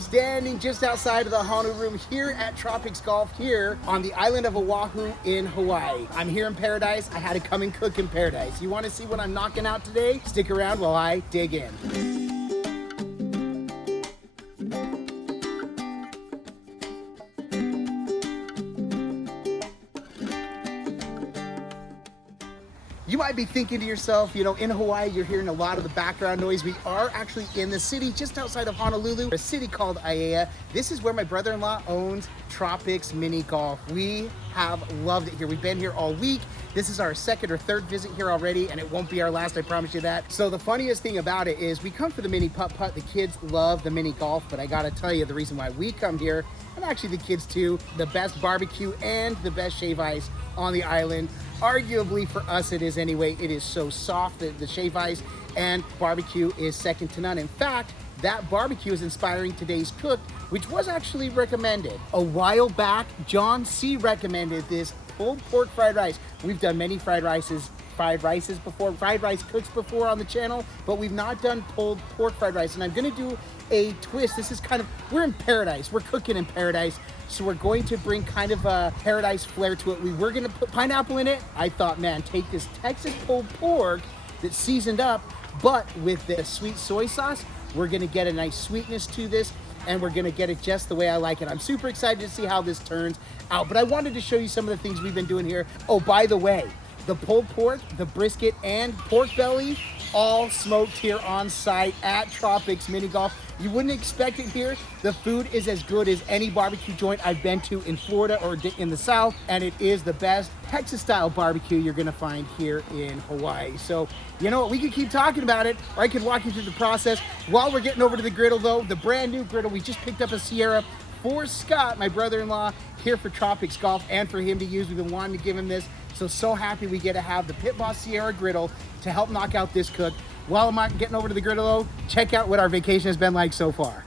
Standing just outside of the Honu room here at Tropics Golf here on the island of Oahu in Hawaii. I'm here in paradise. I had to come and cook in paradise. You want to see what I'm knocking out today? Stick around while I dig in. You might be thinking to yourself, you know, in Hawaii, you're hearing a lot of the background noise. We are actually in the city just outside of Honolulu, a city called Aiea. This is where my brother-in-law owns Tropics Mini Golf. We have loved it here. We've been here all week. This is our second or third visit here already, and it won't be our last, I promise you that. So the funniest thing about it is we come for the mini putt-putt. The kids love the mini golf, but I gotta tell you the reason why we come here, and actually the kids too, the best barbecue and the best shave ice on the island. Arguably for us it is anyway. It is so soft, the shave ice and barbecue is second to none. In fact, that barbecue is inspiring today's cook, which was actually recommended. A while back, John C. recommended this pulled pork fried rice. We've done many fried rice cooks before on the channel, but we've not done pulled pork fried rice. And I'm gonna do a twist. This is kind of, we're in paradise. We're cooking in paradise. So we're going to bring kind of a paradise flair to it. We were gonna put pineapple in it. I thought, man, take this Texas pulled pork that's seasoned up, but with the sweet soy sauce, we're gonna get a nice sweetness to this, and we're gonna get it just the way I like it. I'm super excited to see how this turns out, but I wanted to show you some of the things we've been doing here. Oh, by the way, the pulled pork, the brisket, and pork belly, all smoked here on site at Tropics Mini Golf. You wouldn't expect it here. The food is as good as any barbecue joint I've been to in Florida or in the South, and it is the best Texas-style barbecue you're gonna find here in Hawaii. So, you know what, we could keep talking about it, or I could walk you through the process. While we're getting over to the griddle though, the brand new griddle, we just picked up a Sierra for Scott, my brother-in-law, here for Tropics Golf and for him to use. We've been wanting to give him this. So happy we get to have the Pit Boss Sierra griddle to help knock out this cook. While I'm getting over to the griddle though, check out what our vacation has been like so far.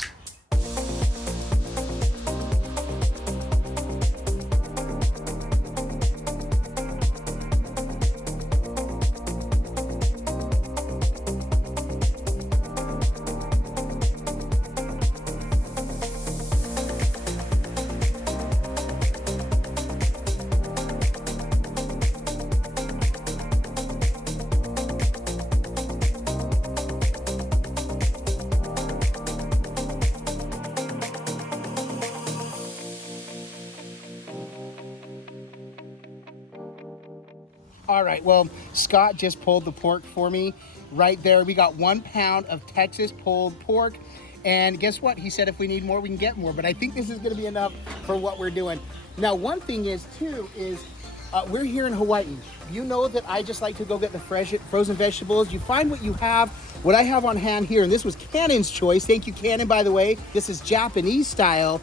All right, well, Scott just pulled the pork for me right there. We got 1 pound of Texas pulled pork. And guess what? He said if we need more, we can get more. But I think this is gonna be enough for what we're doing. Now, one thing is too, is we're here in Hawaii. You know that I just like to go get the fresh frozen vegetables. You find what you have. What I have on hand here, and this was Cannon's choice. Thank you, Cannon, by the way. This is Japanese style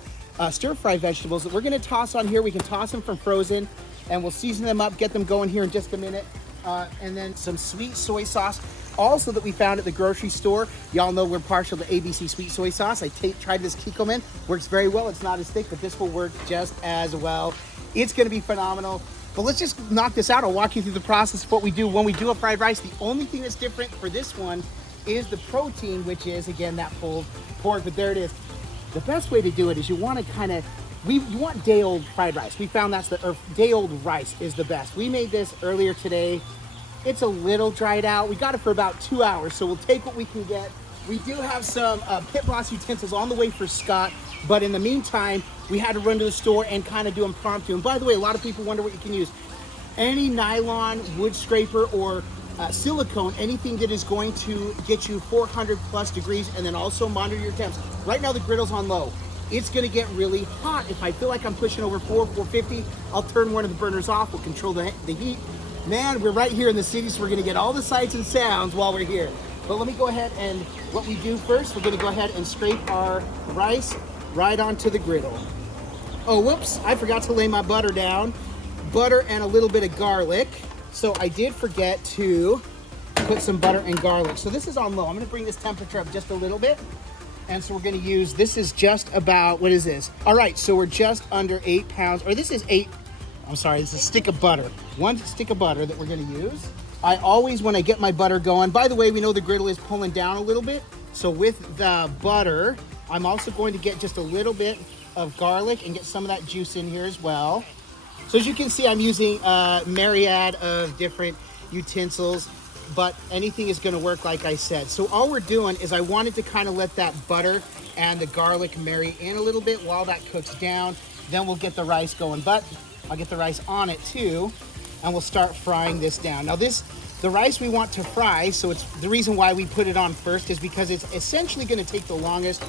stir-fry vegetables that we're gonna toss on here. We can toss them from frozen, and we'll season them up, get them going here in just a minute. And then some sweet soy sauce, also that we found at the grocery store. Y'all know we're partial to ABC sweet soy sauce. I tried this Kikkoman, works very well. It's not as thick, but this will work just as well. It's gonna be phenomenal. But let's just knock this out. I'll walk you through the process of what we do when we do a fried rice. The only thing that's different for this one is the protein, which is, again, that pulled pork, but there it is. The best way to do it is you wanna you want day-old fried rice. We found day-old rice is the best. We made this earlier today. It's a little dried out. We got it for about 2 hours, so we'll take what we can get. We do have some Pit Boss utensils on the way for Scott, but in the meantime, we had to run to the store and kind of do impromptu. And by the way, a lot of people wonder what you can use. Any nylon, wood scraper, or silicone, anything that is going to get you 400 plus degrees, and then also monitor your temps. Right now the griddle's on low. It's gonna get really hot. If I feel like I'm pushing over 450, I'll turn one of the burners off. We'll control the heat. Man, we're right here in the city, so we're gonna get all the sights and sounds while we're here. But let me go ahead and what we do first, we're gonna go ahead and scrape our rice right onto the griddle. Oh, whoops, I forgot to lay my butter down. Butter and a little bit of garlic. So I did forget to put some butter and garlic. So this is on low. I'm gonna bring this temperature up just a little bit. And so we're gonna use, this is just about, what is this? All right, so we're just under 8 pounds, or this is this is a stick of butter. 1 stick of butter that we're gonna use. I always, when I get my butter going, by the way, we know the griddle is pulling down a little bit. So with the butter, I'm also going to get just a little bit of garlic and get some of that juice in here as well. So as you can see, I'm using a myriad of different utensils, but anything is going to work like I said. So all we're doing is I wanted to kind of let that butter and the garlic marry in a little bit while that cooks down. Then we'll get the rice going, but I'll get the rice on it too, and we'll start frying this down. Now the rice we want to fry, so it's the reason why we put it on first is because it's essentially going to take the longest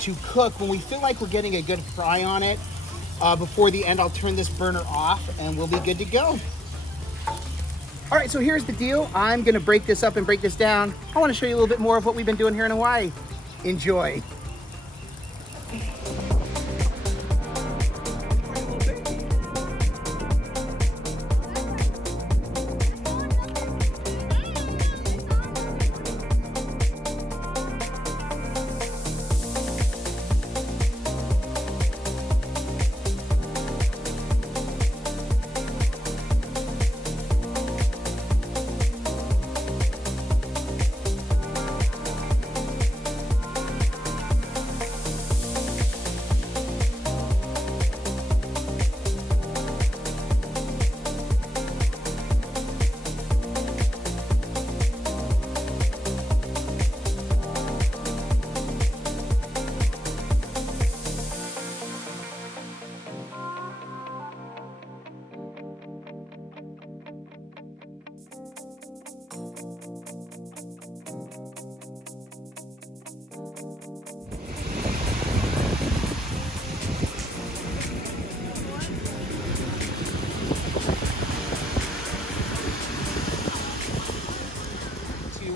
to cook. When we feel like we're getting a good fry on it, before the end, I'll turn this burner off and we'll be good to go. All right, so here's the deal. I'm gonna break this up and break this down. I wanna show you a little bit more of what we've been doing here in Hawaii. Enjoy.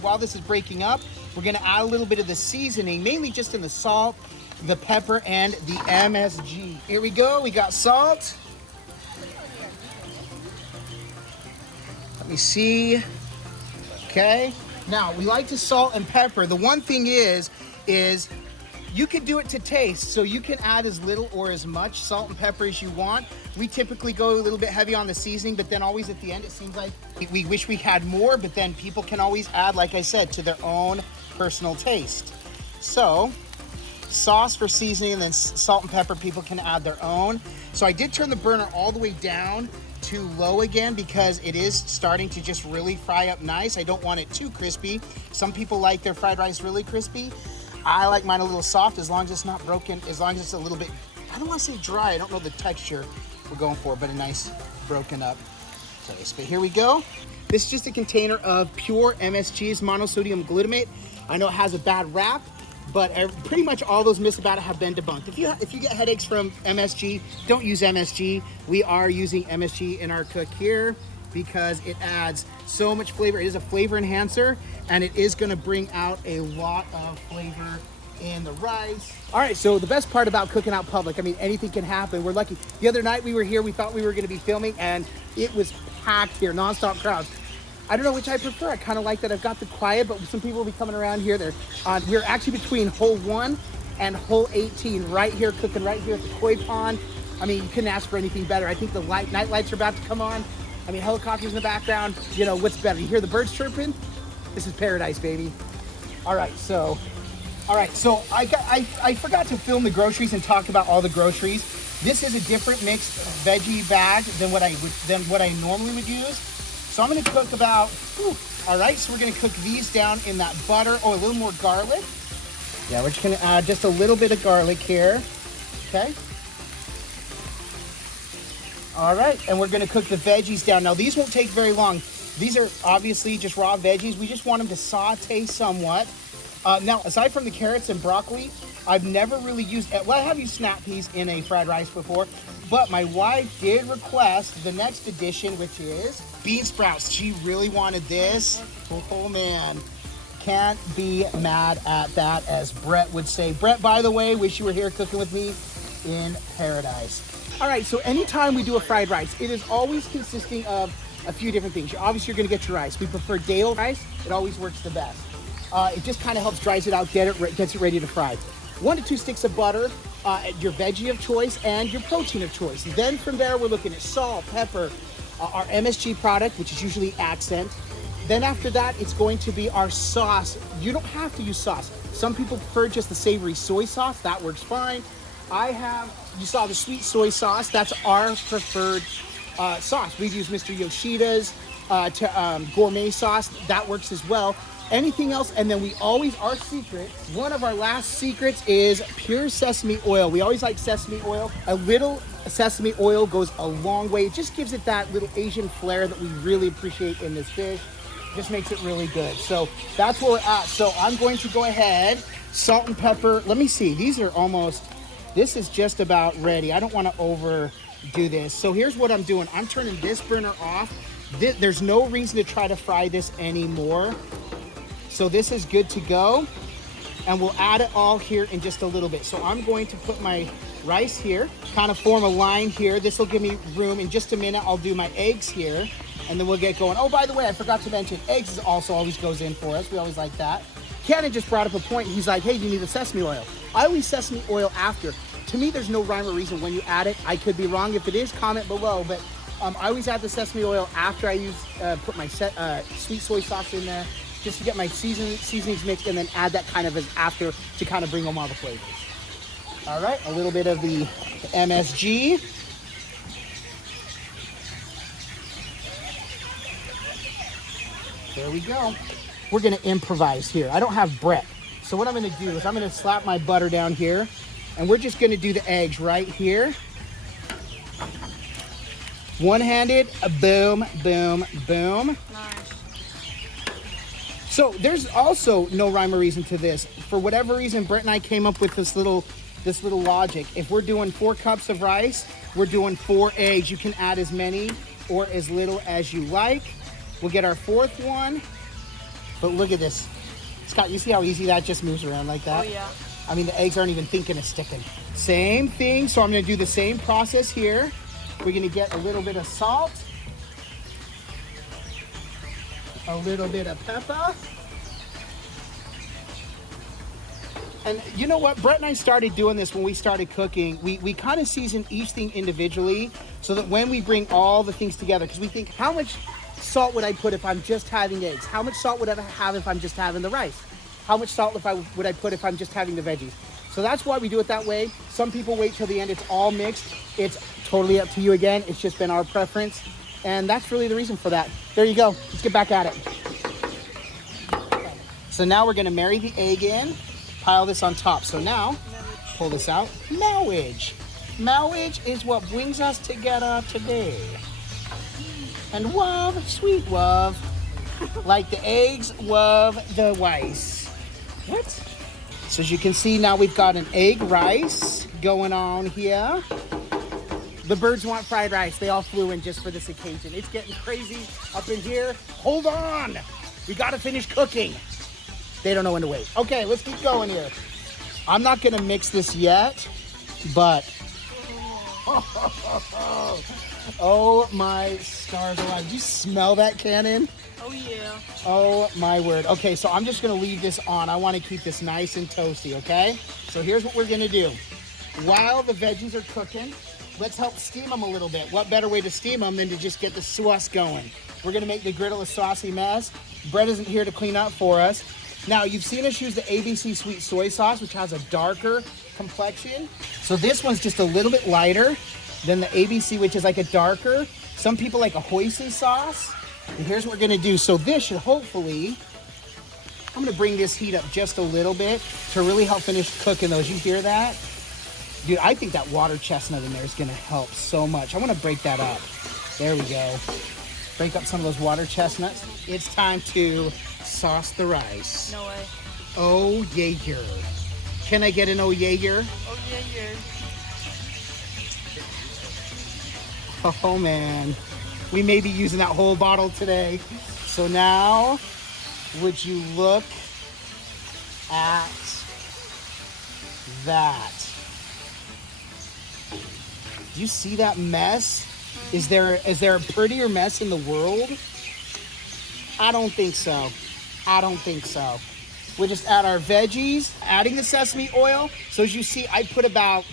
While this is breaking up, we're gonna add a little bit of the seasoning, mainly just in the salt, the pepper, and the MSG. Here we go, we got salt. Let me see. Okay, now we like to salt and pepper. The one thing is you can do it to taste, so you can add as little or as much salt and pepper as you want. We typically go a little bit heavy on the seasoning, but then always at the end, it seems like we wish we had more, but then people can always add, like I said, to their own personal taste. So, sauce for seasoning and then salt and pepper, people can add their own. So I did turn the burner all the way down to low again because it is starting to just really fry up nice. I don't want it too crispy. Some people like their fried rice really crispy. I like mine a little soft as long as it's not broken, as long as it's a little bit, I don't want to say dry, I don't know the texture we're going for, but a nice broken up taste. But here we go. This is just a container of pure MSG, it's monosodium glutamate. I know it has a bad rap, but pretty much all those myths about it have been debunked. If you get headaches from MSG, don't use MSG. We are using MSG in our cook here because it adds so much flavor. It is a flavor enhancer, and it is gonna bring out a lot of flavor in the rice. All right, so the best part about cooking out public, I mean, anything can happen. We're lucky. The other night we were here, we thought we were gonna be filming, and it was packed here, nonstop crowds. I don't know which I prefer. I kind of like that I've got the quiet, but some people will be coming around here. We're actually between hole 1 and hole 18, right here, cooking right here at the koi pond. I mean, you couldn't ask for anything better. I think the night lights are about to come on. I mean, helicopters in the background. You know, what's better? You hear the birds chirping? This is paradise, baby. All right, so I forgot to film the groceries and talk about all the groceries. This is a different mixed veggie bag than what I normally would use. So I'm gonna cook about, all right, so we're gonna cook these down in that butter. Oh, a little more garlic. Yeah, we're just gonna add just a little bit of garlic here, okay? All right, and we're gonna cook the veggies down. Now these won't take very long. These are obviously just raw veggies. We just want them to saute somewhat. Now, aside from the carrots and broccoli, I've never really used, well, I have used snap peas in a fried rice before, but my wife did request the next addition, which is bean sprouts. She really wanted this. Oh man, can't be mad at that, as Brett would say. Brett, by the way, wish you were here cooking with me in paradise. All right, so anytime we do a fried rice, it is always consisting of a few different things. Obviously, you're gonna get your rice. We prefer Dale rice. It always works the best. It just kind of helps dries it out, gets it ready to fry. 1 to 2 sticks of butter, your veggie of choice, and your protein of choice. Then from there, we're looking at salt, pepper, our MSG product, which is usually Accent, Then after that, it's going to be our sauce. You don't have to use sauce. Some people prefer just the savory soy sauce. That works fine. You saw the sweet soy sauce. That's our preferred sauce. We've used Mr. Yoshida's gourmet sauce. That works as well. Anything else, and then we always, our secret, one of our last secrets is pure sesame oil. We always like sesame oil. A little sesame oil goes a long way. It just gives it that little Asian flair that we really appreciate in this fish. Just makes it really good. So that's where we're at. So I'm going to go ahead, salt and pepper. Let me see, these are almost, this is just about ready. I don't want to overdo this. So here's what I'm doing. I'm turning this burner off. There's no reason to try to fry this anymore. So this is good to go, and we'll add it all here in just a little bit. So I'm going to put my rice here, kind of form a line here. This will give me room. In just a minute, I'll do my eggs here, and then we'll get going. Oh, by the way, I forgot to mention, eggs also always goes in for us. We always like that. Cannon just brought up a point. He's like, hey, you need the sesame oil. I always sesame oil after. To me, there's no rhyme or reason when you add it. I could be wrong. If it is, comment below, but I always add the sesame oil after I put my sweet soy sauce in there, just to get my seasonings mixed, and then add that kind of as after to kind of bring home all the flavors. All right, a little bit of the MSG. There we go. We're gonna improvise here. I don't have Brett. So what I'm gonna do is I'm gonna slap my butter down here, and we're just gonna do the eggs right here. One-handed, boom, boom, boom. Nice. So there's also no rhyme or reason to this. For whatever reason, Brett and I came up with this little logic. If we're doing 4 cups of rice, we're doing 4 eggs. You can add as many or as little as you like. We'll get our 4th one. But look at this. Scott, you see how easy that just moves around like that? Oh yeah. I mean, the eggs aren't even thinking of sticking. Same thing, so I'm gonna do the same process here. We're gonna get a little bit of salt, a little bit of pepper. And you know what? Brett and I started doing this when we started cooking. We kind of season each thing individually so that when we bring all the things together, because we think, how much salt would I put if I'm just having eggs? How much salt would I have if I'm just having the rice? How much salt would I put if I'm just having the veggies? So that's why we do it that way. Some people wait till the end, it's all mixed. It's totally up to you again. It's just been our preference. And that's really the reason for that. There you go. Let's get back at it. So now we're gonna marry the egg in, pile this on top. So now, pull this out, marriage. Marriage is what brings us together today. And love, sweet love, like the eggs love the rice. What? So as you can see, now we've got an egg rice going on here. The birds want fried rice. They all flew in just for this occasion. It's getting crazy up in here. Hold on. We got to finish cooking. They don't know when to wait. Okay, let's keep going here. I'm not going to mix this yet, but oh my stars alive. Did you smell that, Cannon? Oh yeah. Oh my word. Okay, so I'm just gonna leave this on. I wanna keep this nice and toasty, okay? So here's what we're gonna do. While the veggies are cooking, let's help steam them a little bit. What better way to steam them than to just get the sauce going? We're gonna make the griddle a saucy mess. Brett isn't here to clean up for us. Now, you've seen us use the ABC sweet soy sauce, which has a darker complexion. So this one's just a little bit lighter than the ABC, which is like a darker. Some people like a hoisin sauce. And here's what we're gonna do. So this should hopefully, I'm gonna bring this heat up just a little bit to really help finish cooking those. You hear that? Dude, I think that water chestnut in there is gonna help so much. I wanna break that up. There we go. Break up some of those water chestnuts. It's time to sauce the rice. No way. Oh, yeah. Can I get an oh, yeah? Oh yeah. Oh man, we may be using that whole bottle today. So now, would you look at that? Do you see that mess? Is there a prettier mess in the world? I don't think so. I don't think so. We'll just add our veggies, adding the sesame oil. So as you see, I put about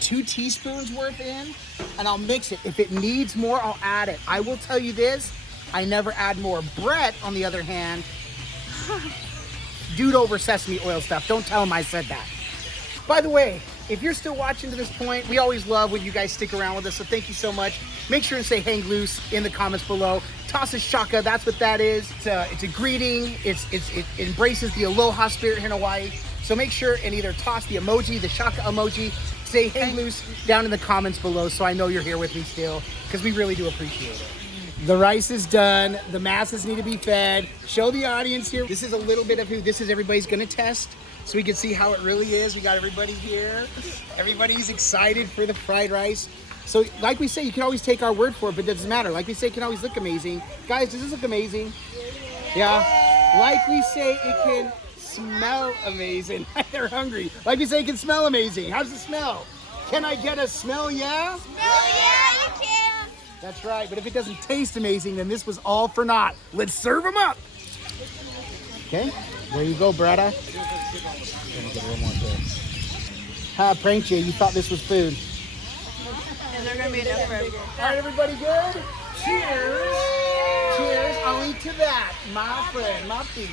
2 teaspoons worth in, and I'll mix it. If it needs more, I'll add it. I will tell you this, I never add more. Brett, on the other hand, dude over sesame oil stuff. Don't tell him I said that. By the way, if you're still watching to this point, we always love when you guys stick around with us, so thank you so much. Make sure to say hang loose in the comments below. Toss a shaka, that's what that is. It's a greeting. It embraces the aloha spirit here in Hawaii. So make sure and either toss the emoji, the shaka emoji, say hang loose down in the comments below so I know you're here with me still, because we really do appreciate it. The rice is done. The masses need to be fed. Show the audience here. This is a little bit of who this is. Everybody's gonna test so we can see how it really is. We got everybody here. Everybody's excited for the fried rice. So like we say, you can always take our word for it, but it doesn't matter. Like we say, it can always look amazing. Guys, does this look amazing? Yeah. Like we say, it can smell amazing. They're hungry. Like we say, it can smell amazing. How does it smell? Can I get a smell, yeah? Smell, yeah, you can. That's right, but if it doesn't taste amazing, then this was all for naught. Let's serve them up. Okay, there you go, Bretta. Pranked you. You thought this was food. And they're gonna be enough for everyone. All right, everybody good? Cheers. Cheers. I'll eat to that, my friend, my feet.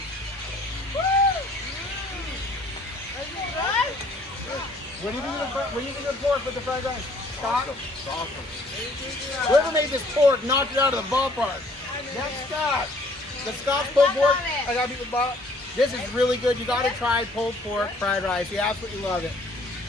What do you think of the pork with the fried rice? Scott? Whoever made this pork knocked it out of the ballpark. That's Scott. The Scott's pulled pork. I got people bought. This is really good. You got to try pulled pork fried rice. You absolutely love it.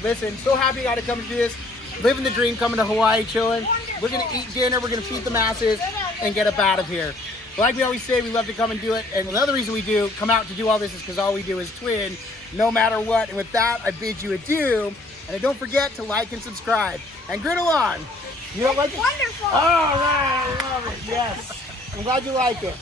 Listen, so happy I got to come to do this. Living the dream, coming to Hawaii, chilling. We're going to eat dinner. We're going to feed the masses and get up out of here. Like we always say, we love to come and do it. And another reason we do come out to do all this is because all we do is twin, no matter what. And with that, I bid you adieu. And don't forget to like and subscribe. And griddle on. You don't like it? Wonderful. All right, I love it. Yes. I'm glad you like it.